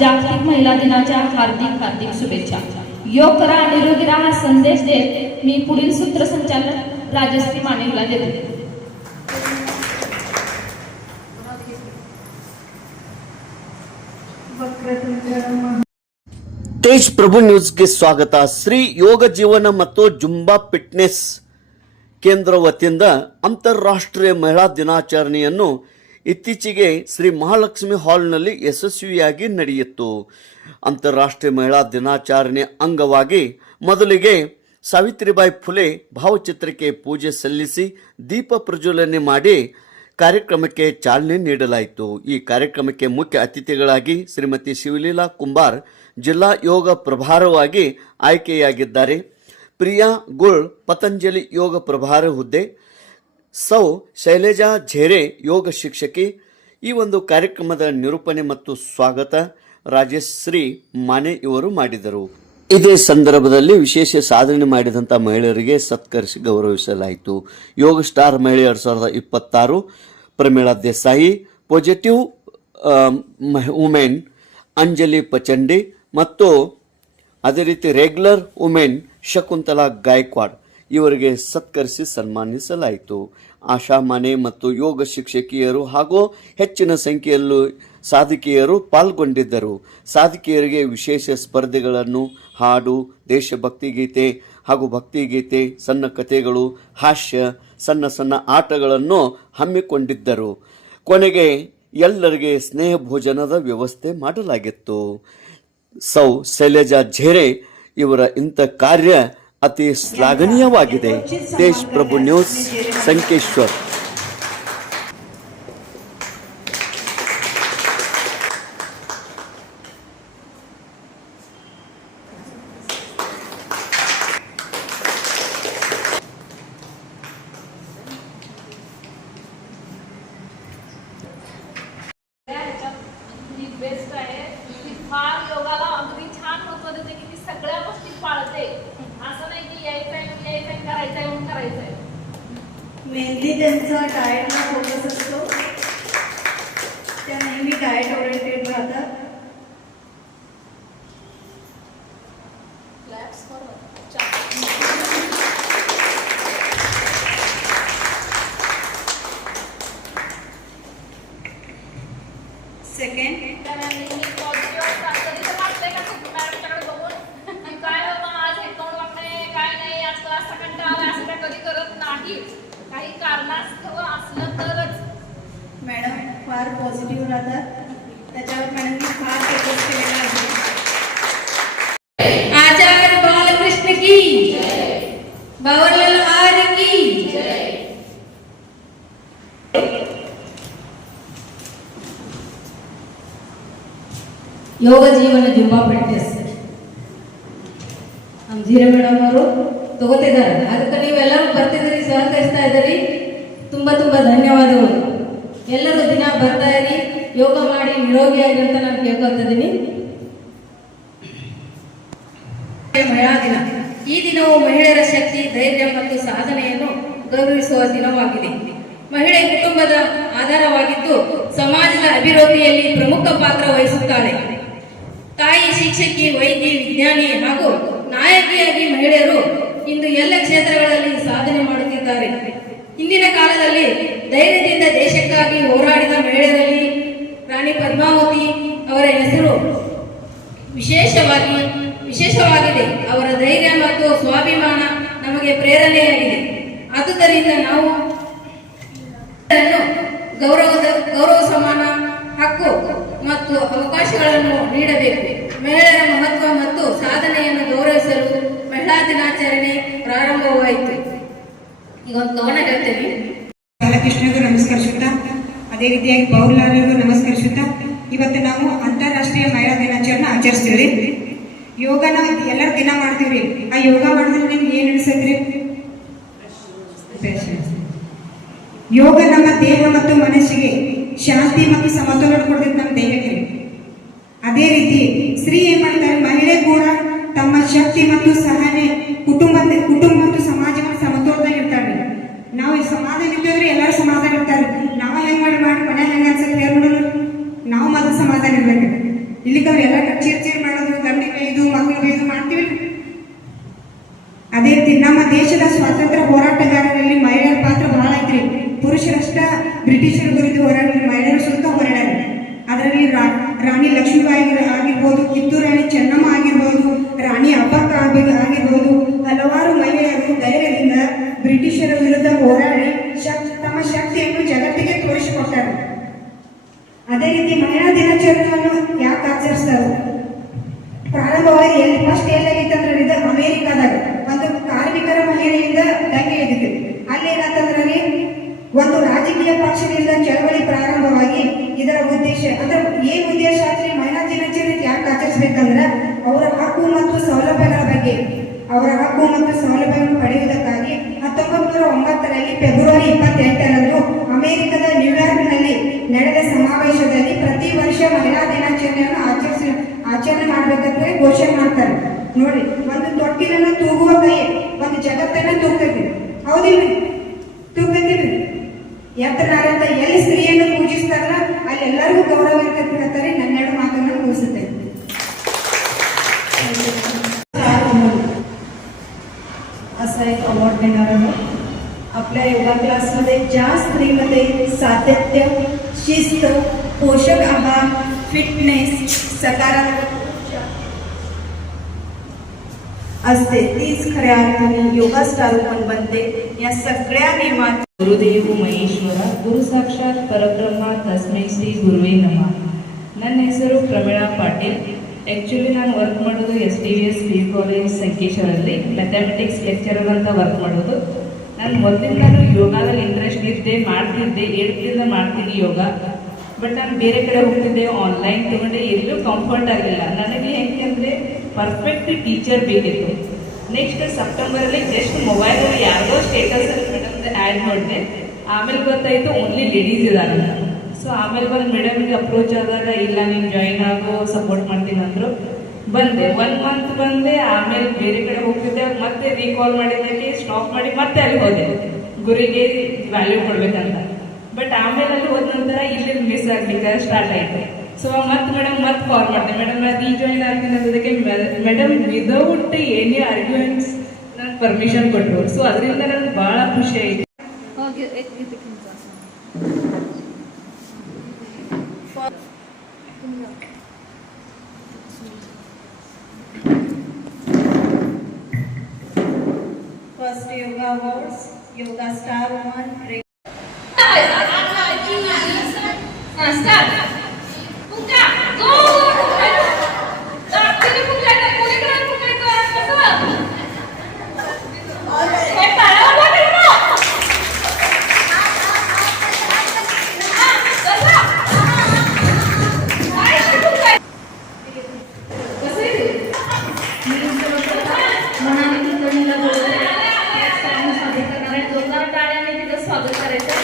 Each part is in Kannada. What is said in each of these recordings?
जागतिक महिला दिनाच्या हार्दिक हार्दिक शुभेच्छा. योग करा, निरोगी राहा संदेश देत मी पुढील सूत्रसंचालन राजश्री मानेला देते. ತೇಜ್ ಪ್ರಭು ನ್ಯೂಸ್ಗೆ ಸ್ವಾಗತ. ಶ್ರೀ ಯೋಗ ಜೀವನ ಮತ್ತು ಜುಂಬಾ ಫಿಟ್ನೆಸ್ ಕೇಂದ್ರ ವತಿಯಿಂದ ಅಂತಾರಾಷ್ಟ್ರೀಯ ಮಹಿಳಾ ದಿನಾಚರಣೆಯನ್ನು ಇತ್ತೀಚೆಗೆ ಶ್ರೀ ಮಹಾಲಕ್ಷ್ಮಿ ಹಾಲ್ನಲ್ಲಿ ಯಶಸ್ವಿಯಾಗಿ ನಡೆಯಿತು. ಅಂತಾರಾಷ್ಟ್ರೀಯ ಮಹಿಳಾ ದಿನಾಚರಣೆ ಅಂಗವಾಗಿ ಮೊದಲಿಗೆ ಸಾವಿತ್ರಿಬಾಯಿ ಫುಲೆ ಭಾವಚಿತ್ರಕ್ಕೆ ಪೂಜೆ ಸಲ್ಲಿಸಿ ದೀಪ ಪ್ರಜ್ವಲನೆ ಮಾಡಿ ಕಾರ್ಯಕ್ರಮಕ್ಕೆ ಚಾಲನೆ ನೀಡಲಾಯಿತು. ಈ ಕಾರ್ಯಕ್ರಮಕ್ಕೆ ಮುಖ್ಯ ಅತಿಥಿಗಳಾಗಿ ಶ್ರೀಮತಿ ಶಿವಲೀಲಾ ಕುಂಬಾರ್ ಜಿಲ್ಲಾ ಯೋಗ ಪ್ರಭಾರವಾಗಿ ಆಯ್ಕೆಯಾಗಿದ್ದಾರೆ. ಪ್ರಿಯಾ ಗುಳ್ ಪತಂಜಲಿ ಯೋಗ ಪ್ರಭಾರ ಹುದ್ದೆ, ಸೌ ಶೈಲಜಾ ಝೇರೆ ಯೋಗ ಶಿಕ್ಷಕಿ. ಈ ಒಂದು ಕಾರ್ಯಕ್ರಮದ ನಿರೂಪಣೆ ಮತ್ತು ಸ್ವಾಗತ ರಾಜಶ್ರೀ ಮಾನೆ ಇವರು ಮಾಡಿದರು. ಇದೇ ಸಂದರ್ಭದಲ್ಲಿ ವಿಶೇಷ ಸಾಧನೆ ಮಾಡಿದಂಥ ಮಹಿಳೆಯರಿಗೆ ಸತ್ಕರಿಸಿ ಗೌರವಿಸಲಾಯಿತು. ಯೋಗ ಸ್ಟಾರ್ ಮಹಿಳೆ 2026 ಪ್ರಮೀಳಾ ದೇಸಾಯಿ, ಪಾಸಿಟಿವ್ ವುಮೆನ್ ಅಂಜಲಿ ಪಚಂಡಿ ಮತ್ತು ಅದೇ ರೀತಿ ರೆಗ್ಯುಲರ್ ವುಮೆನ್ ಶಕುಂತಲಾ ಗಾಯಕ್ವಾಡ್ ಇವರಿಗೆ ಸತ್ಕರಿಸಿ ಸನ್ಮಾನಿಸಲಾಯಿತು. ಆಶಾ ಮಾನೆ ಮತ್ತು ಯೋಗ ಶಿಕ್ಷಕಿಯರು ಹಾಗೂ ಹೆಚ್ಚಿನ ಸಂಖ್ಯೆಯಲ್ಲೂ ಸಾಧಕಿಯರು ಪಾಲ್ಗೊಂಡಿದ್ದರು. ಸಾಧಕಿಯರಿಗೆ ವಿಶೇಷ ಸ್ಪರ್ಧೆಗಳನ್ನು, ಹಾಡು, ದೇಶಭಕ್ತಿ ಗೀತೆ ಹಾಗೂ ಭಕ್ತಿಗೀತೆ, ಸಣ್ಣ ಕಥೆಗಳು, ಹಾಸ್ಯ, ಸಣ್ಣ ಸಣ್ಣ ಆಟಗಳನ್ನು ಹಮ್ಮಿಕೊಂಡಿದ್ದರು. ಕೊನೆಗೆ ಎಲ್ಲರಿಗೆ ಸ್ನೇಹ ಭೋಜನದ ವ್ಯವಸ್ಥೆ ಮಾಡಲಾಗಿತ್ತು. ಸೌ ಶೈಲಜಾ ಝೇರೆ ಇವರ ಇಂಥ ಕಾರ್ಯ ಅತಿ ಶ್ಲಾಘನೀಯವಾಗಿದೆ. ತೇಜ್ ಪ್ರಭು ನ್ಯೂಸ್, ಸಂಕೇಶ್ವರ್. बेस्ट आहे. ती फार योगाला अगदी छान महत्व देते की ती सगळ्या गोष्टी पाळते. असं नाही की यायचंय करायचंय म्हणून करायचंय. मेनली त्यांचा डाएटला फोकस असतो. त्या नेहमी डाएट ओरिएंटेड राहतात. क्लॅप्स फॉर सेकंड, काही कारणास्तव असलं तरच मॅडम फार पॉझिटिव्ह राहतात. त्याच्यावर मॅडमनी फार फोकस केलेला आहे. आचार्य बालकृष्ण की जय, बावरलाल आर्य की जय. ಯೋಗ ಜೀವನ ಜುಂಬಾ ಫಿಟ್ನೆಸ್ ನಮ್ಮ ಜೀರೆ ಮೇಡಮ್ ಅವರು ತಗೋತಿದ್ದಾರೆ. ಅದಕ್ಕೆ ನೀವೆಲ್ಲರೂ ಬರ್ತಿದ್ದೀರಿ, ಸಹಕರಿಸ್ತಾ ಇದ್ದೀರಿ. ತುಂಬಾ ಧನ್ಯವಾದಗಳು. ಎಲ್ಲರೂ ದಿನ ಬರ್ತಾ ಇರಿ, ಯೋಗ ಮಾಡಿ ನಿರೋಗಿಯಾಗಿ ಅಂತ ನಾನು ಕೇಳ್ಕೊತಿದ್ದೀನಿ. ಮಹಿಳಾ ದಿನ. ಈ ದಿನವು ಮಹಿಳೆಯರ ಶಕ್ತಿ, ಧೈರ್ಯ ಮತ್ತು ಸಾಧನೆಯನ್ನು ಗೌರವಿಸುವ ದಿನವಾಗಿದೆ. ಮಹಿಳೆ ಕುಟುಂಬದ ಆಧಾರವಾಗಿದ್ದು ಸಮಾಜದ ಅಭಿವೃದ್ಧಿಯಲ್ಲಿ ಪ್ರಮುಖ ಪಾತ್ರ ವಹಿಸುತ್ತಾಳೆ. ತಾಯಿ, ಶಿಕ್ಷಕಿ, ವೈದ್ಯ, ವಿಜ್ಞಾನಿ ಹಾಗೂ ನಾಯಕಿಯಾಗಿ ಮಹಿಳೆಯರು ಇಂದು ಎಲ್ಲ ಕ್ಷೇತ್ರಗಳಲ್ಲಿ ಸಾಧನೆ ಮಾಡುತ್ತಿದ್ದಾರೆ. ಹಿಂದಿನ ಕಾಲದಲ್ಲಿ ಧೈರ್ಯದಿಂದ ದೇಶಕ್ಕಾಗಿ ಹೋರಾಡಿದ ಮಹಿಳೆಯರಲ್ಲಿ ರಾಣಿ ಪದ್ಮಾವತಿ ಅವರ ಹೆಸರು ವಿಶೇಷವಾಗಿದೆ. ಅವರ ಧೈರ್ಯ ಮತ್ತು ಸ್ವಾಭಿಮಾನ ನಮಗೆ ಪ್ರೇರಣೆಯಾಗಿದೆ. ಆದುದರಿಂದ ನಾವು ಗೌರವ ಸಮಾನ ಹಕ್ಕು ಮತ್ತು ಅವಕಾಶಗಳನ್ನು ನೀಡಬೇಕು. ಮಹಿಳೆಯರ ಮಹತ್ವ ಮತ್ತು ಸಾಧನೆಯನ್ನು ಗೌರವಿಸಲು ಮಹಿಳಾ ದಿನಾಚರಣೆ ಪ್ರಾರಂಭವಾಯಿತು. ಈಗ ಒಂದು ಕವನ ಹೇಳ್ತೇನೆ. ಬಾಲಕೃಷ್ಣಗೂ ನಮಸ್ಕರಿಸುತ್ತಾ, ಅದೇ ರೀತಿಯಾಗಿ ಪೌರ್ಲಾರಿಗೂ ನಮಸ್ಕರಿಸುತ್ತಾ, ಇವತ್ತು ನಾವು ಅಂತಾರಾಷ್ಟ್ರೀಯ ಮಹಿಳಾ ದಿನಾಚರಣೆ ಆಚರಿಸ್ತೀವಿ. ಯೋಗನ ಎಲ್ಲರೂ ದಿನ ಮಾಡ್ತೀವ್ರಿ. ಆ ಯೋಗ ಮಾಡಿದ್ರೆ ನಿಮ್ಗೆ ಏನು ಅನಿಸುತ್ರಿ? ಯೋಗ ನಮ್ಮ ದೇಹ ಮತ್ತು ಮನಸ್ಸಿಗೆ ಶಾಂತಿ ಮತ್ತು ಸಮತೋಲನ ಕೊಡ್ತೈತೆ ನಮ್ಮ ದೇಹಕ್ಕೆ. ಅದೇ ರೀತಿ ಸ್ತ್ರೀ ಏನ್ ಮಾಡ್ತಾರೆ, ಮಹಿಳೆ ಕೂಡ ತಮ್ಮ ಶಕ್ತಿ ಮತ್ತು ಸಹನೆ ಕುಟುಂಬ ಮತ್ತು ಸಮಾಜವನ್ನು ಸಮತೋಲನ ಇರ್ತಾರೆ. ನಾವು ಸಮಾಧಾನ ಇರ್ತೇವ್ರಿ, ಎಲ್ಲರೂ ಸಮಾಧಾನ ಇರ್ತಾರೆ. ನಾವು ಹೆಂಗ್ ಮಾಡಿ ಮನೆ ಹೆಂಗ ಅನ್ಸತ್ತೆ ಹೇಳ್ಬಿಡೋದು. ನಾವು ಮೊದಲು ಸಮಾಧಾನ ಇರ್ಬೇಕು. ಇಲ್ಲಿಕವ್ರು ಎಲ್ಲ ಚೀರ್ ಮಾಡೋದು, ಗಂಡಿಗೆ ಬೇಯ್ದು ಮಕ್ಕಳು ಬೇಯ್ದು ಮಾಡ್ತೀವಿ. ಅದೇ ರೀತಿ ನಮ್ಮ ದೇಶದ ಸ್ವಾತಂತ್ರ್ಯ ಹೋರಾಟಗಾರರಲ್ಲಿ ಮಹಿಳೆಯರ ಪಾತ್ರ ಬಹಳ ಐತ್ರಿ. ಪುರುಷರಷ್ಟ ಬ್ರಿಟಿಷರ ವಿರುದ್ಧ ಹೋರಾಡಲಿ, ಮಹಿಳೆಯರು ಸುತ್ತ ಹೋರಾಡ್ಯಾರ. ಅದರಲ್ಲಿ ರಾಣಿ ಲಕ್ಷ್ಮೀಬಾಯಿ ಆಗಿರ್ಬೋದು, ಕಿತ್ತೂರು ರಾಣಿ ಚೆನ್ನಮ್ಮ ಆಗಿರ್ಬೋದು, ರಾಣಿ ಅಬ್ಬಕ್ಕ ಆಗಿರ್ಬೋದು, ಹಲವಾರು ಮಹಿಳೆಯರು ಧೈರ್ಯದಿಂದ ಬ್ರಿಟಿಷರ ವಿರುದ್ಧ ಹೋರಾಡಿ ತಮ್ಮ ಶಕ್ತಿಯನ್ನು ಜಗತ್ತಿಗೆ ತೋರಿಸಿಕೊಟ್ಟಾರೆ. ಅದೇ ರೀತಿ ಮಹಿಳಾ ದಿನಾಚರಣೆಯನ್ನು ಯಾಕೆ ಆಚರಿಸ್ತಾರೆ? ಪ್ರಾರಂಭವಾಗಿ ಎಲ್ಲಿ ಫಸ್ಟ್ ಎಲ್ಲಾಗಿತ್ತಂದ್ರೆ ಇದು ಅಮೇರಿಕಾದಾಗ ಒಂದು ಕಾರ್ಮಿಕರ ಮಹಿಳೆಯಿಂದ ದಂಗೆ ಎದ್ದಿತ್ತು. ಅಲ್ಲೇನಂತಂದ್ರೆ ಒಂದು ರಾಜಕೀಯ ಪಕ್ಷದಿಂದ ಚಳವಳಿ ಪ್ರಾರಂಭವಾಗಿ ಇದರ ಉದ್ದೇಶ ಅಂದ್ರೆ ಏನ್ ಉದ್ದೇಶ ಆದ್ರೆ ಮಹಿಳಾ ದಿನಾಚರಣೆ ಯಾಕೆ ಆಚರಿಸಬೇಕಂದ್ರೆ ಅವರ ಹಕ್ಕು ಮತ್ತು ಸೌಲಭ್ಯಗಳ ಬಗ್ಗೆ, ಅವರ ಹಕ್ಕು ಮತ್ತು ಸೌಲಭ್ಯವನ್ನು ಪಡೆಯುವುದಕ್ಕಾಗಿ 1909ರಲ್ಲಿ ಫೆಬ್ರವರಿ 28ರಂದು ಅಮೆರಿಕದ ನ್ಯೂಯಾರ್ಕ್ನಲ್ಲಿ ನಡೆದ ಸಮಾವೇಶದಲ್ಲಿ ಪ್ರತಿ ವರ್ಷ ಮಹಿಳಾ ದಿನಾಚರಣೆಯನ್ನು ಆಚರಣೆ ಮಾಡಬೇಕಂತ ಘೋಷಣೆ ಮಾಡ್ತಾರೆ. ನೋಡಿ, ಒಂದು ತೊಟ್ಟಿಲನ್ನ ತೂಗುವ ಕೈ ಒಂದು ಜಗತ್ತನ್ನ ತೂಗ್ತೈತಿ, ಹೌದಿಲ್ರಿ? ತೂಗ್ತೈತಿಲ್ರಿ? ಎತ್ತನಾರಂತ ಎಲ್ಲಿ ಸ್ತ್ರೀಯನ್ನು ಪೂಜಿಸ್ತಾರಲ್ಲ ಅಲ್ಲಿ ಎಲ್ಲರಿಗೂ ಗೌರವ ಇರ್ತೈತಿ ಹೇಳ್ತಾರೆ. ನನ್ನೆರಡು ಮಾತನ್ನು ಮುಗಿಸುತ್ತೇನೆ. असा एक अवॉर्ड देणार आहोत. आपल्या योगा क्लासमध्ये ज्या स्त्रीमध्ये सातत्य, शिस्त, पोषक आहार, फिटनेस, सकारात्मक असते तीच खऱ्या अर्थाने योगा स्टार पण बनते. या सगळ्या नियमात ಗುರುದೇವ ಮಹೇಶ್ವರ ಗುರು ಸಾಕ್ಷಾತ್ ಪರಬ್ರಹ್ಮ ತಸ್ಮೈ ಶ್ರೀ ಗುರುವೇ ನಮಃ. ನನ್ನ ಹೆಸರು ಪ್ರಮೀಳಾ ಪಾಟೀಲ್. ಆ್ಯಕ್ಚುಲಿ ನಾನು ವರ್ಕ್ ಮಾಡೋದು STVS ಪಿ ಕಾಲೇಜ್ ಸಂಕೇಶ್ವರಲ್ಲಿ ಮ್ಯಾಥಮೆಟಿಕ್ಸ್ ಲೆಕ್ಚರರ್ ಅಂತ ವರ್ಕ್ ಮಾಡೋದು. ನಾನು ಮೊದಲಿಂದಲೂ ಯೋಗದಲ್ಲಿ ಇಂಟ್ರೆಸ್ಟ್ ಇದ್ದೆ, ಮಾಡ್ತಿದ್ದೆ, 8ರಿಂದ ಮಾಡ್ತೀನಿ ಯೋಗ. ಬಟ್ ನಾನು ಬೇರೆ ಕಡೆ ಹೋಗ್ತಿದ್ದೆ, ಆನ್ಲೈನ್ ತಗೊಂಡೆ, ಎಲ್ಲೂ ಕಂಫರ್ಟ್ ಆಗಲಿಲ್ಲ ನನಗೆ. ಹೆಂಗೆ ಅಂದರೆ ಪರ್ಫೆಕ್ಟ್ ಟೀಚರ್ ಬೇಕಿತ್ತು. ನೆಕ್ಸ್ಟ್ ಸೆಪ್ಟೆಂಬರಲ್ಲಿ ಜಸ್ಟ್ ಮೊಬೈಲಲ್ಲಿ ಯಾರಿಗೋ ಸ್ಟೇಟಸಲ್ಲಿ ಮೇಡಮ್ದು ಆ್ಯಡ್ ಮಾಡಿದೆ. ಆಮೇಲೆ ಗೊತ್ತಾಯಿತು ಓನ್ಲಿ ಲೇಡೀಸ್ ಇದ್ದಾರೆ ಅಂತ. ಸೊ ಆಮೇಲೆ ಬಂದು ಮೇಡಮ್ಗೆ ಅಪ್ರೋಚ್ ಆದಾಗ ಇಲ್ಲ ನೀನು ಜಾಯಿನ್ ಆಗೋ, ಸಪೋರ್ಟ್ ಮಾಡ್ತೀನಿ ಅಂದರು. ಬಂದೆ, 1 ಮಂತ್ ಬಂದೆ. ಆಮೇಲೆ ಬೇರೆ ಕಡೆ ಹೋಗ್ತಿದ್ದೆ, ಮತ್ತೆ ರೀಕಾಲ್ ಮಾಡಿದ್ದಕ್ಕೆ ಸ್ಟಾಪ್ ಮಾಡಿ ಮತ್ತೆ ಅಲ್ಲಿ ಹೋದೆ ಗುರಿಗೆ ವ್ಯಾಲ್ಯೂ ಕೊಡ್ಬೇಕಂತ. ಬಟ್ ಆಮೇಲೆ ಅಲ್ಲಿ ಹೋದ ನಂತರ ಇಲ್ಲಿ ಮಿಸ್ ಆಗ್ಲಿಕ್ಕೆ ಸ್ಟಾರ್ಟ್ ಆಯಿತು. ಸೊ ಮತ್ತೆ ಮೇಡಮ್ ಮತ್ತೆ ಕಾಲ್ ಮಾಡಿದೆ, ಮೇಡಮ್ ನಾನು ಜಾಯಿನ್ ಆಗ್ತೀನಿ ಅನ್ನೋದಕ್ಕೆ ಮೇಡಮ್ ವಿದೌಟ್ ಎನಿ ಆರ್ಗ್ಯುಮೆಂಟ್ಸ್ ನನಗೆ ಪರ್ಮಿಷನ್ ಕೊಟ್ಟರು. ಸೊ ಅದರಿಂದ ನನಗೆ ಭಾಳ ಖುಷಿ ಆಯಿತು. First yoga awards yoga star woman स्वागत करायचं.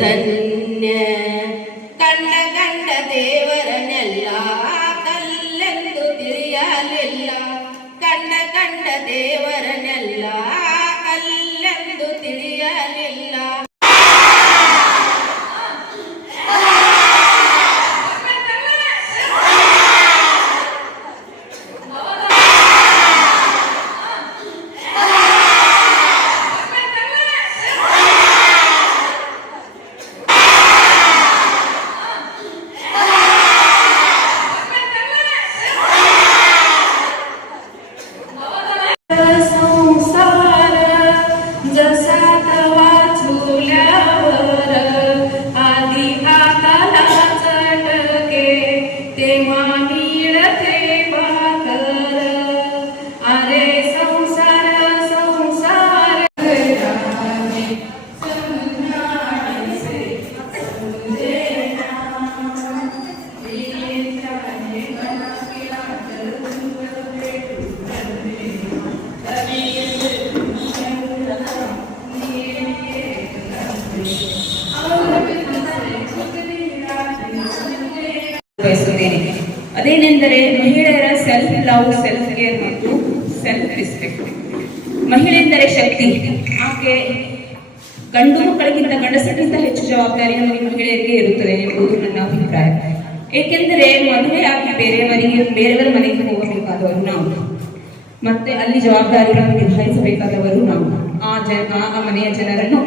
ಧನ್ಯ ಕಂಡ ಕಂಡ ದೇವರನ್ನೆಲ್ಲ ಕಲ್ಲೆಂದು ತಿಳಿಯಲಿಲ್ಲ. ಕಂಡ ಕಂಡ ದೇವರನ್ನೆಲ್ಲ ಕಲ್ಲೆಂದು ತಿಳಿಯಲಿಲ್ಲ. ಬಯಸುತ್ತೇನೆ. ಅದೇನೆಂದರೆ ಮಹಿಳೆಯರ ಸೆಲ್ಫ್ ಲವ್, ಸೆಲ್ಫ್ ಕೇರ್ ಮತ್ತು ಸೆಲ್ಫ್ ರೆಸ್ಪೆಕ್ಟ್. ಮಹಿಳೆ ಎಂದರೆ ಶಕ್ತಿ. ಆಕೆ ಗಂಡು ಮಕ್ಕಳಿಗಿಂತ ಗಂಡಸರಿಗಿಂತ ಹೆಚ್ಚು ಜವಾಬ್ದಾರಿ ನಮಗೆ ಮಹಿಳೆಯರಿಗೆ ಇರುತ್ತದೆ ಎಂಬುದು ನನ್ನ ಅಭಿಪ್ರಾಯ. ಏಕೆಂದರೆ ಮದುವೆಯಾಗಿ ಬೇರೆಯವರ ಮನೆಗೆ ಹೋಗಬೇಕಾದವರು ನಾವು, ಮತ್ತೆ ಅಲ್ಲಿ ಜವಾಬ್ದಾರಿಗಳನ್ನು ನಿಭಾಯಿಸಬೇಕಾದವರು ನಾವು. ಆ ಮನೆಯ ಜನರನ್ನು